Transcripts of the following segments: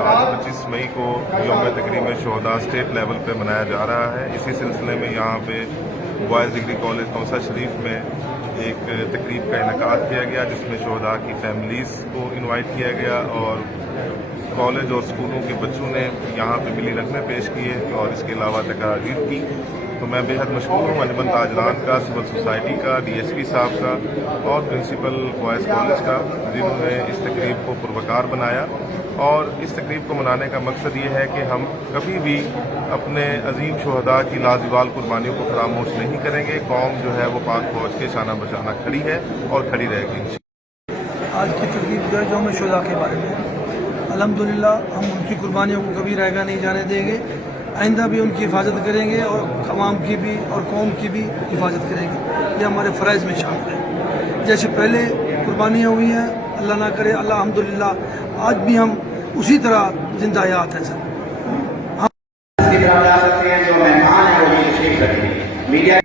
आज 25 मई को यौम तकरीम शोहदा स्टेट लेवल पे मनाया जा रहा है। इसी सिलसिले में यहाँ पे बॉयज़ डिग्री कॉलेज कौंसा शरीफ में एक तकरीब का इनेकाद किया गया, जिसमें शोहदा की फैमिलीज़ को इनवाइट किया गया और कॉलेज और स्कूलों के बच्चों ने यहाँ पे मिली रकमें पेश किए और इसके अलावा तकारीर की। तो मैं बेहद मशकूर हूँ अंजुमन ताजरान का, सिविल सोसाइटी का, DSP साहब का और प्रिंसिपल बॉयज़ कॉलेज का, जिन्होंने इस तकरीब को पुरवकार बनाया। और इस तकरीब को मनाने का मकसद ये है कि हम कभी भी अपने अजीम शोहदा की लाजवाल कुर्बानियों को फरामोश नहीं करेंगे। कौम जो है वो पाक फौज के शाना बचाना खड़ी है और खड़ी रहेगी। आज की तकरीब जो है यौम शोहदा के बारे में, अल्हम्दुलिल्लाह हम उनकी कुर्बानियों को कभी रह नहीं जाने देंगे। आइंदा भी उनकी हिफाजत करेंगे और अवाम की भी और कौम की भी हिफाजत करेंगे। ये हमारे फ़राइज़ में शामिल है। जैसे पहले कुर्बानियाँ हुई हैं, अल्लाह ना करे, अल्हम्दुलिल्लाह आज भी हम उसी तरह जिंदा हयात हैं। सर मीडिया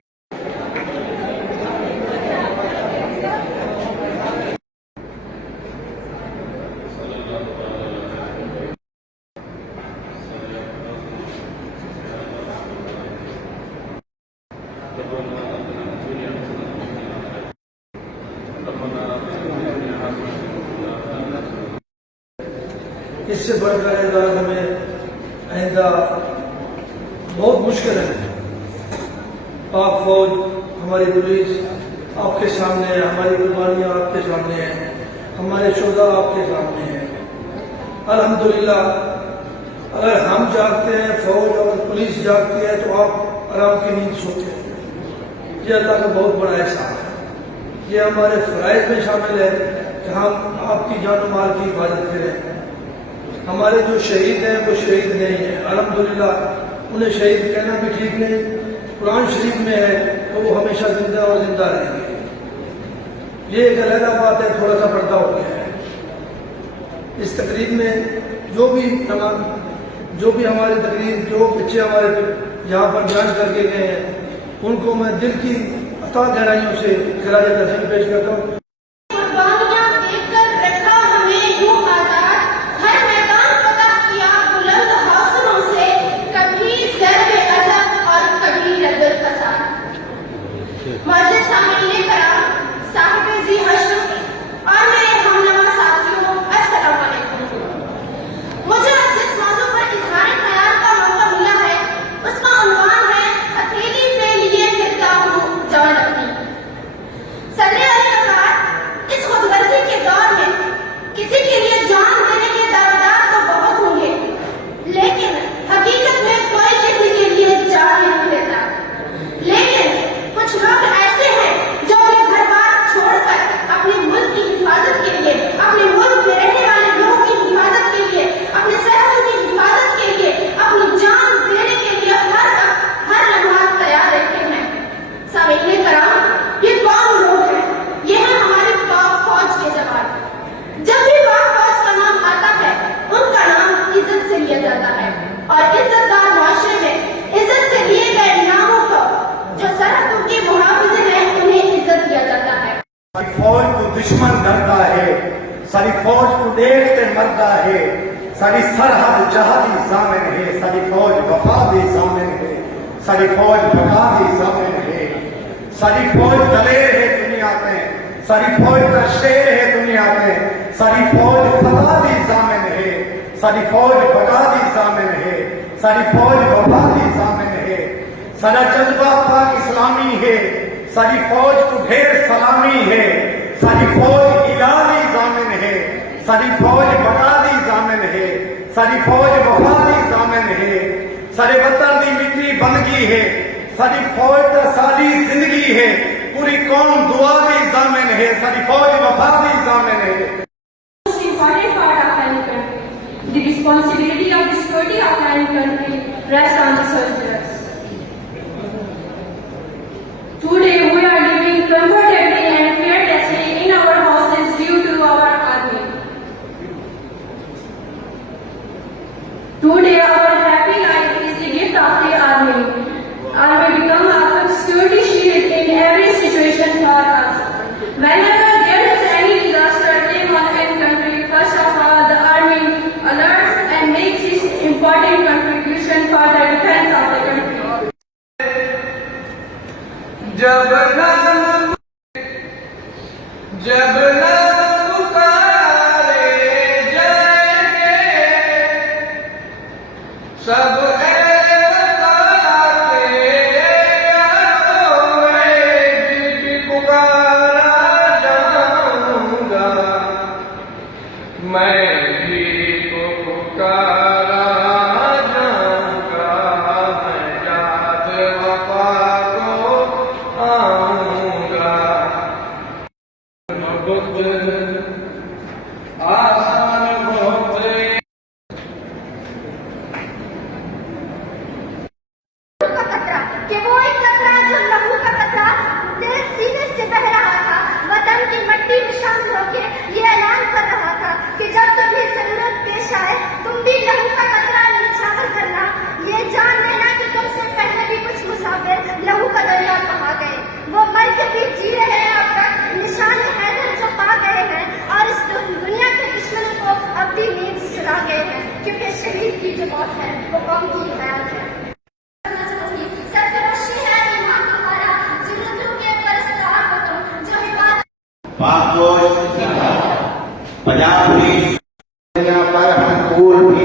इससे बढ़कर इजाज़त हमें आइंदा बहुत मुश्किल है। पाक फौज, हमारी पुलिस आपके सामने है, हमारी कुर्बानियाँ आपके सामने हैं, हमारे शोहदा आपके सामने हैं। अल्हम्दुलिल्लाह अगर हम जागते हैं, फौज और पुलिस जागती है, तो आप आराम की नींद सोते हैं। ये अल्लाह का बहुत बड़ा एहसान है। ये हमारे फ़राइज़ में शामिल है कि हम आपकी जान माल की हिफाजत करें। हमारे जो शहीद हैं वो शहीद नहीं है, अल्हम्दुलिल्लाह उन्हें शहीद कहना भी ठीक नहीं। कुरान शरीफ में है तो वो हमेशा जिंदा और जिंदा रहेंगे। ये एक अलग बात है, थोड़ा सा पर्दा हो गया है। इस तकरीब में जो भी हमारी तकरीर, जो बच्चे हमारे यहाँ पर जान करके गए हैं, उनको मैं दिल की अता गहराइयों से खराज तहसीन पेश करता हूँ। फौज को दुश्मन डरता है, सारी फौज को देखते मरता है, सारी सरहद जहादी जामिन है, सारी फौज वफादी जामिन है, सारी फौज बगादी जामिन है, सारी फौज दलेर है दुनिया में, सारी फौज का शेर है दुनिया में, सारी फौज फसादी जामिन है, सारी फौज बगादी जामिन है, सारी फौज वफादी जामिन है, सारा जज्बा पाक इस्लामी है, सारी फौज को ढेर सलामी है, सारी फौज इलाही जामिन है, सारी फौज बगादी जामिन है, सारी फौज वफादी जामिन है, सारे वतन की मिट्टी बंदगी है सारी फौज तो सारी जिंदगी है पूरी कौम दुआ दी जामिन है सारी फौज वफा दी जामिन है Most important part of any country. The responsibility of the security of any country rests on the soldiers. Today we are living comfortably and fearlessly in our houses due to our army. Today our happy life is the gift of the army. Army become our security shield in every situation for us. Whenever there is any disaster came on any country, first of all the army alerts and makes its important contribution for the defense of the country. जब ना पुकारे जाएंगे सब पुकारा जाऊंगा मैं भी को पुकारा जाऊंगा मैं याद वफा को आऊंगा बहुत आसान बहुत का कतरा कि वो एक कतरा जो लहू का कतरा तेरे सीने से बह रहा था वतन की मट्टी में शामिल होके ये ऐलान कर रहा था कि जब कभी जरूरत पेश आए तुम भी लहू का कतरा निछावर करना ये जान लेना कि तुमसे पहले भी कुछ मुसाफिर लहू का दरिया बहा गए वो मर के भी जी रहे हैं अब तक निशान हैदर जो पा गए हैं और इस दुनिया के दुश्मन को अब भी नींद सुला गए हैं क्योंकि शहीद की जो मौत है वो कौम की हयात है सरफरोशी है ईमान तुम्हारा जुल्म के परस्तार हो तुम जो हिफाजत पाक फौज पंजाब पुलिस पर हम कोई भी